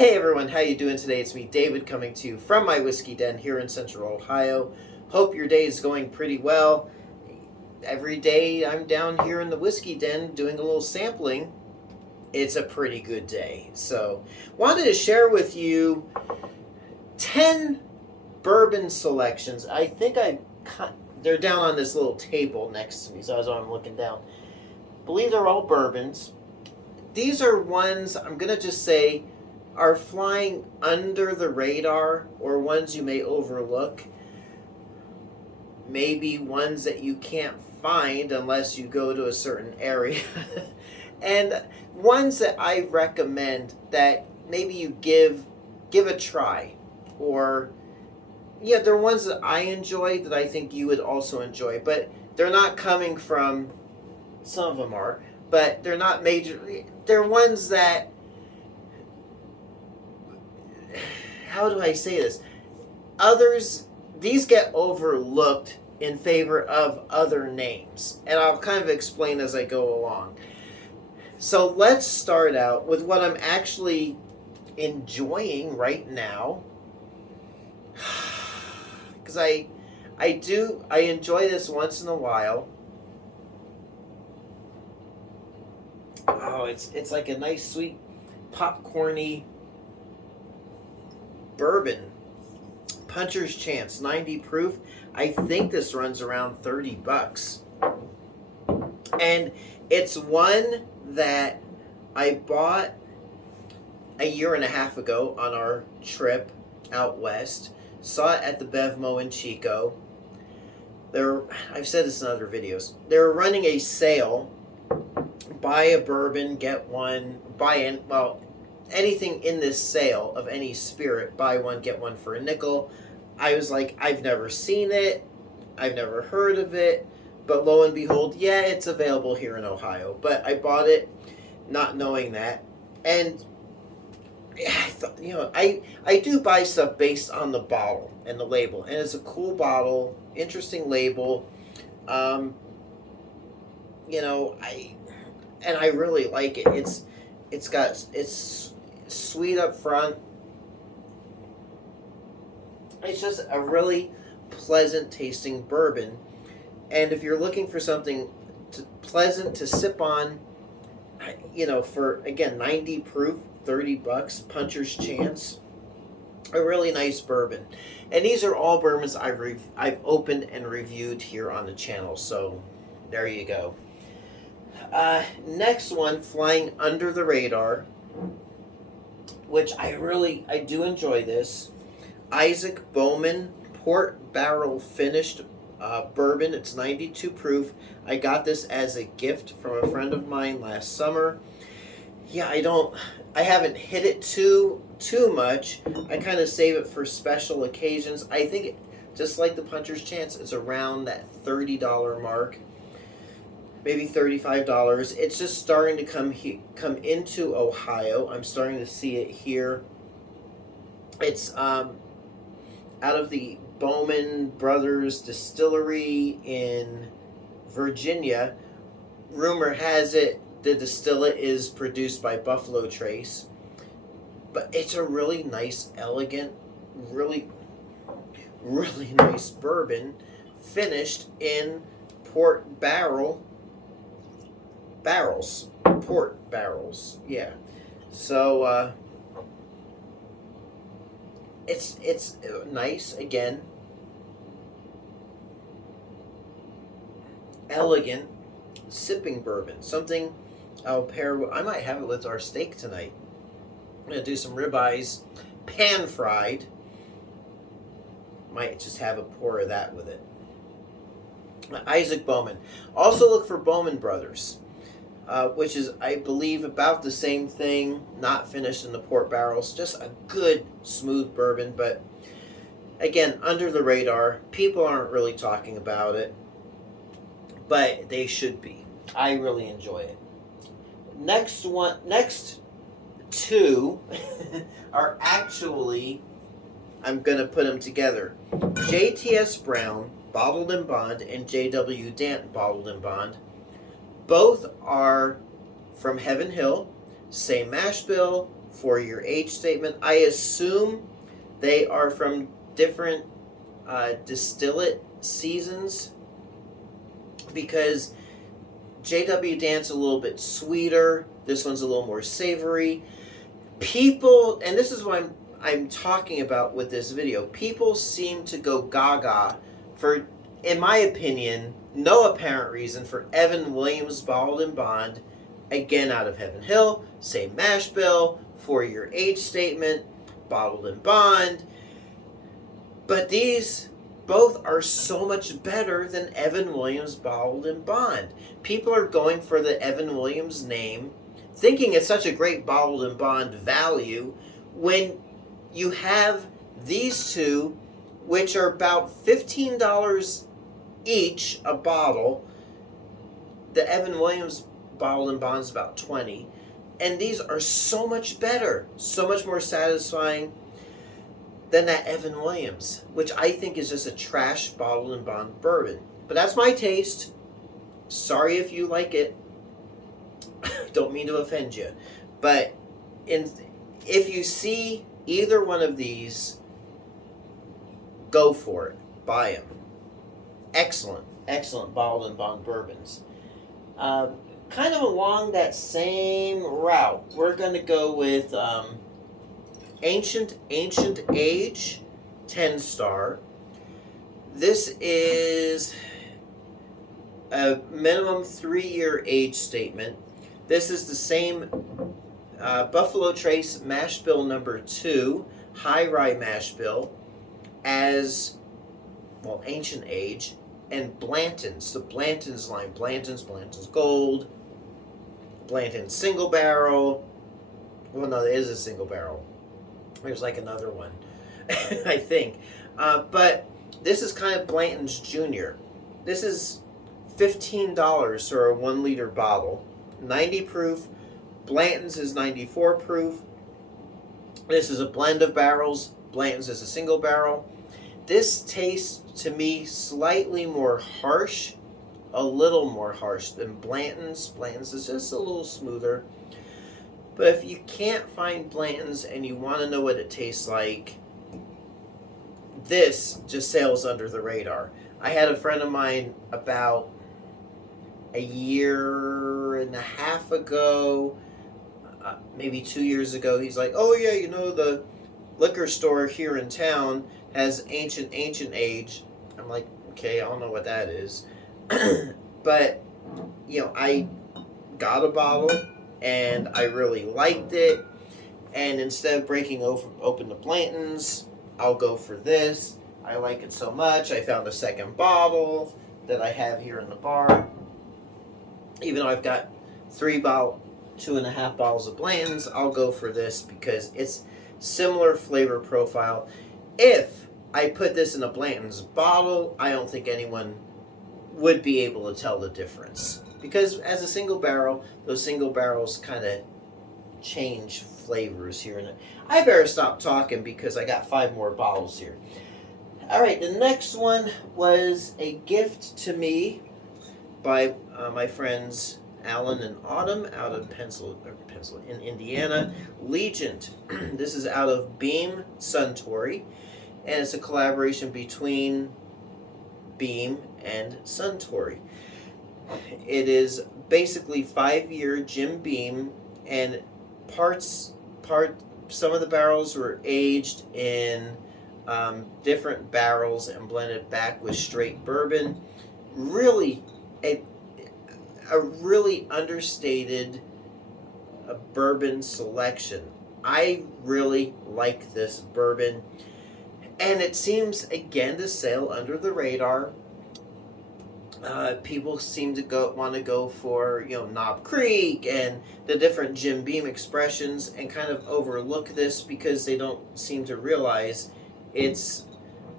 Hey everyone, how you doing today? It's me, David, coming to you from my whiskey den here in Central Ohio. Hope your day is going pretty well. Every day I'm down here in the whiskey den doing a little sampling. It's a pretty good day. So, wanted to share with you 10 bourbon selections. I think they're down on this little table next to me, so that's why I'm looking down. I believe they're all bourbons. These are ones, I'm going to just say, are flying under the radar, or ones you may overlook. Maybe ones that you can't find unless you go to a certain area. And ones that I recommend that maybe you give a try. Or, yeah, they're ones that I enjoy that I think you would also enjoy. But they're not coming from, some of them are, but they're not major. They're ones that, how do I say this? These get overlooked in favor of other names. And I'll kind of explain as I go along. So let's start out with what I'm actually enjoying right now. Because I enjoy this once in a while. Oh, it's like a nice sweet popcorny bourbon. Puncher's Chance, 90 proof. I think this runs around $30. And it's one that I bought a year and a half ago on our trip out west. Saw it at the Bevmo in Chico. I've said this in other videos. They were running a sale. Buy a bourbon, get one. Anything in this sale of any spirit, buy one, get one for a nickel. I was like, I've never seen it. I've never heard of it. But lo and behold, yeah, it's available here in Ohio. But I bought it not knowing that. And I thought, I do buy stuff based on the bottle and the label. And it's a cool bottle, interesting label. I really like it. It's sweet up front. It's just a really pleasant tasting bourbon. And if you're looking for something pleasant to sip on, for, again, 90 proof, $30, Puncher's Chance, a really nice bourbon. And these are all bourbons I've opened and reviewed here on the channel. So there you go. Next one, flying under the radar, which I do enjoy this. Isaac Bowman Port Barrel Finished Bourbon. It's 92 proof. I got this as a gift from a friend of mine last summer. Yeah, I haven't hit it too much. I kind of save it for special occasions. I think, just like the Puncher's Chance, it's around that $30 mark. Maybe $35. It's just starting to come into Ohio. I'm starting to see it here. It's out of the Bowman Brothers distillery in Virginia. Rumor has it the distillate is produced by Buffalo Trace. But it's a really nice, elegant, really, really nice bourbon finished in port barrels, port barrels, yeah. So it's nice, again, elegant sipping bourbon. Something I'll pair with. I might have it with our steak tonight. I'm gonna do some ribeyes, pan fried. Might just have a pour of that with it. Isaac Bowman. Also look for Bowman Brothers. Which is, I believe, about the same thing, not finished in the port barrels. Just a good, smooth bourbon, but again, under the radar. People aren't really talking about it, but they should be. I really enjoy it. Next two are actually, I'm going to put them together. JTS Brown, Bottled in Bond, and JW Danton, Bottled in Bond. Both are from Heaven Hill, same mash bill, 4-year age statement. I assume they are from different distillate seasons, because J.W. Dant's a little bit sweeter. This one's a little more savory. People, and this is what I'm talking about with this video, people seem to go gaga for, in my opinion, no apparent reason, for Evan Williams Bottled and Bond, again out of Heaven Hill, same mash bill, 4-year age statement, Bottled and Bond. But these both are so much better than Evan Williams Bottled and Bond. People are going for the Evan Williams name, thinking it's such a great Bottled and Bond value, when you have these two, which are about $15 each a bottle. The Evan Williams Bottled and Bond is about $20, and these are so much better, so much more satisfying than that Evan Williams, which I think is just a trash Bottled and Bond bourbon. But that's my taste. Sorry if you like it. Don't mean to offend you. But if you see either one of these, go for it. Buy them. Excellent, excellent Bottled and Bond bourbons. Kind of along that same route, we're going to go with Ancient Age 10-star. This is a minimum 3-year age statement. This is the same Buffalo Trace mash bill number 2, high rye mash bill, as, well, Ancient Age, and Blanton's, the Blanton's line. Blanton's Gold, Blanton's Single Barrel. Well, no, it is a single barrel. There's like another one, I think. But this is kind of Blanton's Junior. This is $15 for a 1-liter bottle. 90 proof. Blanton's is 94 proof. This is a blend of barrels. Blanton's is a single barrel. This tastes to me slightly more harsh, a little more harsh than Blanton's. Blanton's is just a little smoother. But if you can't find Blanton's and you want to know what it tastes like, this just sails under the radar. I had a friend of mine about a year and a half ago, maybe 2 years ago. He's like, oh yeah, you know, the liquor store here in town has Ancient Age. I'm like, okay, I don't know what that is. But, you know, I got a bottle and I really liked it. And instead of breaking open the Blanton's, I'll go for this. I like it so much. I found a second bottle that I have here in the bar. Even though I've got 2.5 bottles of Blanton's, I'll go for this because it's similar flavor profile. If I put this in a Blanton's bottle, I don't think anyone would be able to tell the difference. Because as a single barrel, those single barrels kind of change flavors here and there. I better stop talking because I got 5 more bottles here. All right, the next one was a gift to me by my friends Alan and Autumn out of in Indiana. Legent. This is out of Beam Suntory, and it's a collaboration between Beam and Suntory. It is basically 5-year Jim Beam, and some of the barrels were aged in different barrels and blended back with straight bourbon. Really, a really understated bourbon selection. I really like this bourbon, and it seems again to sail under the radar. People seem to want to go for, you know, Knob Creek and the different Jim Beam expressions and kind of overlook this because they don't seem to realize it's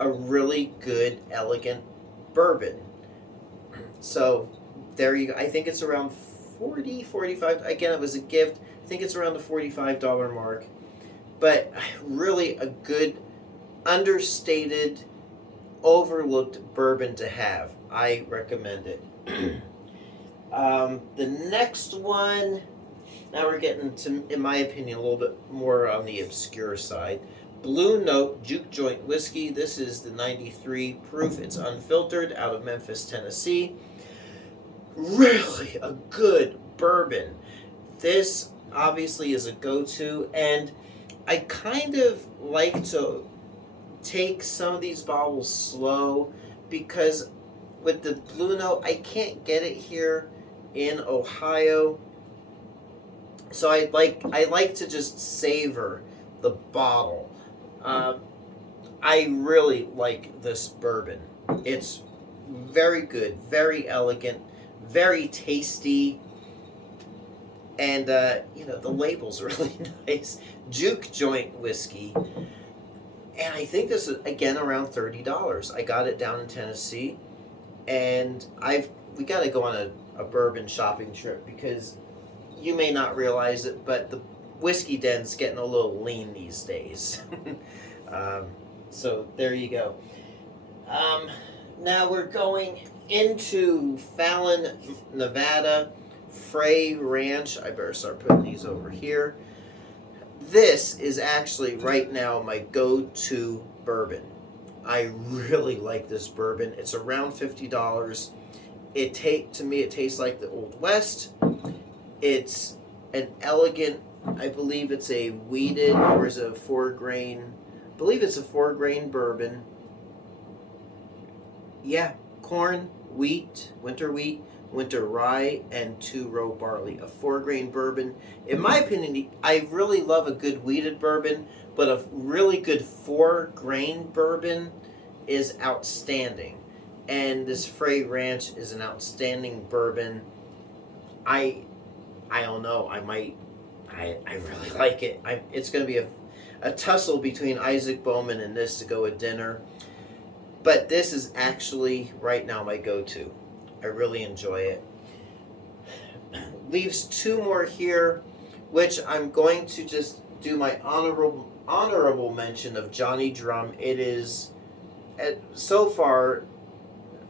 a really good, elegant bourbon. So there you go. I think it's around 40, 45. Again, it was a gift. I think it's around the $45 mark. But really a good, understated, overlooked bourbon to have. I recommend it. The next one Now we're getting to, in my opinion, a little bit more on the obscure side. Blue Note Juke Joint Whiskey. This is the 93 proof. It's unfiltered, out of Memphis, Tennessee. Really a good bourbon. This obviously is a go-to, and I kind of like to take some of these bottles slow, because with the Blue Note, I can't get it here in Ohio. So I like to just savor the bottle. I really like this bourbon. It's very good, very elegant, very tasty, and the label's really nice. Juke Joint Whiskey, and I think this is again around $30. I got it down in Tennessee, and we got to go on a bourbon shopping trip, because you may not realize it, but the whiskey den's getting a little lean these days. So there you go. Now we're going into Fallon, Nevada, Frey Ranch. I better start putting these over here. This is actually right now my go-to bourbon. I really like this bourbon. It's around $50. To me it tastes like the Old West. It's an elegant, I believe it's a wheated, or is it a 4-grain? I believe it's a 4-grain bourbon. Yeah, corn, wheat, winter rye, and 2-row barley. A 4-grain bourbon. In my opinion, I really love a good wheated bourbon, but a really good 4-grain bourbon is outstanding. And this Frey Ranch is an outstanding bourbon. I don't know. I really like it. It's going to be a tussle between Isaac Bowman and this to go with dinner. But this is actually right now my go-to. I really enjoy it. Leaves 2 more here, which I'm going to just do my honorable mention of Johnny Drum. It is, so far,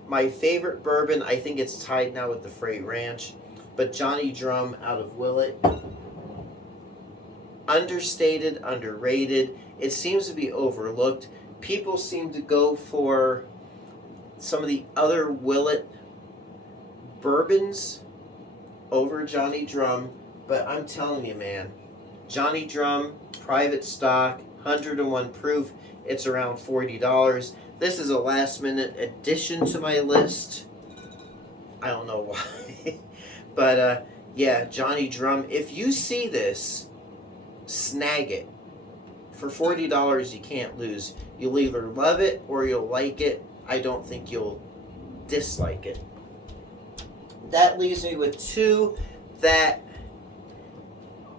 my favorite bourbon. I think it's tied now with the Frey Ranch. But Johnny Drum out of Willett, understated, underrated. It seems to be overlooked. People seem to go for some of the other Willett bourbons over Johnny Drum, but I'm telling you, man, Johnny Drum, private stock, 101 proof, it's around $40. This is a last-minute addition to my list. I don't know why. But, yeah, Johnny Drum. If you see this, snag it. For $40, you can't lose. You'll either love it or you'll like it. I don't think you'll dislike it. That leaves me with 2 that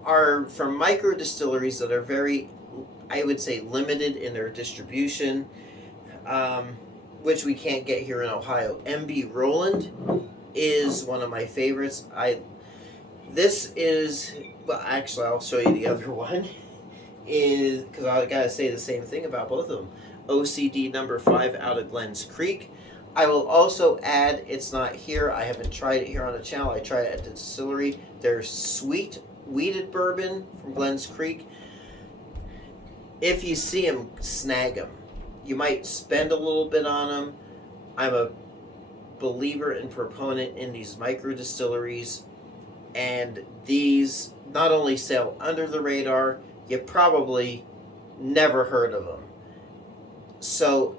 are from micro distilleries that are very, I would say, limited in their distribution, which we can't get here in Ohio. M.B. Roland is one of my favorites. This is, well, actually, I'll show you the other one, is, because I gotta say the same thing about both of them. OCD number 5 out of Glens Creek. I will also add, it's not here, I haven't tried it here on the channel, I tried it at the distillery, their sweet wheated bourbon from Glens Creek. If you see them, snag them. You might spend a little bit on them. I'm a believer and proponent in these micro distilleries, and these not only sail under the radar, you probably never heard of them. So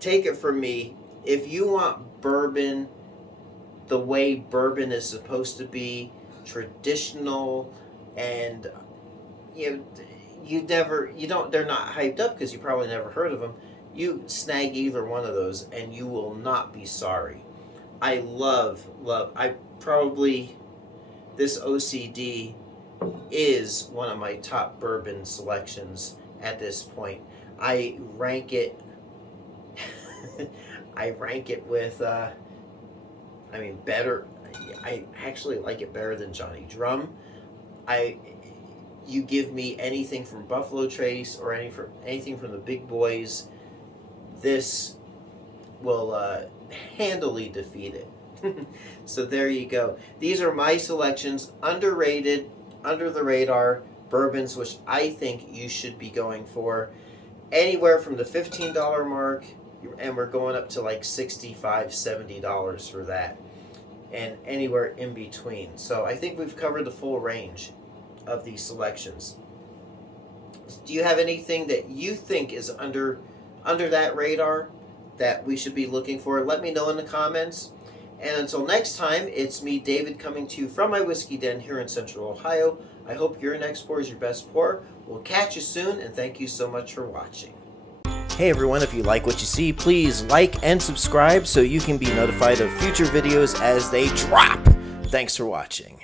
take it from me, if you want bourbon the way bourbon is supposed to be, traditional, and they're not hyped up because you probably never heard of them, you snag either one of those and you will not be sorry. I love, this OCD is one of my top bourbon selections at this point. I rank it with, better. I actually like it better than Johnny Drum. You give me anything from Buffalo Trace or anything from the big boys, this will handily defeat it. So there you go. These are my selections. Underrated, under the radar bourbons, which I think you should be going for anywhere from the $15 mark, and we're going up to like $65, $70 for that, and anywhere in between. So I think we've covered the full range of these selections. Do you have anything that you think is under that radar that we should be looking for? Let me know in the comments. And until next time, it's me, David, coming to you from my whiskey den here in Central Ohio. I hope your next pour is your best pour. We'll catch you soon, and thank you so much for watching. Hey everyone, if you like what you see, please like and subscribe so you can be notified of future videos as they drop. Thanks for watching.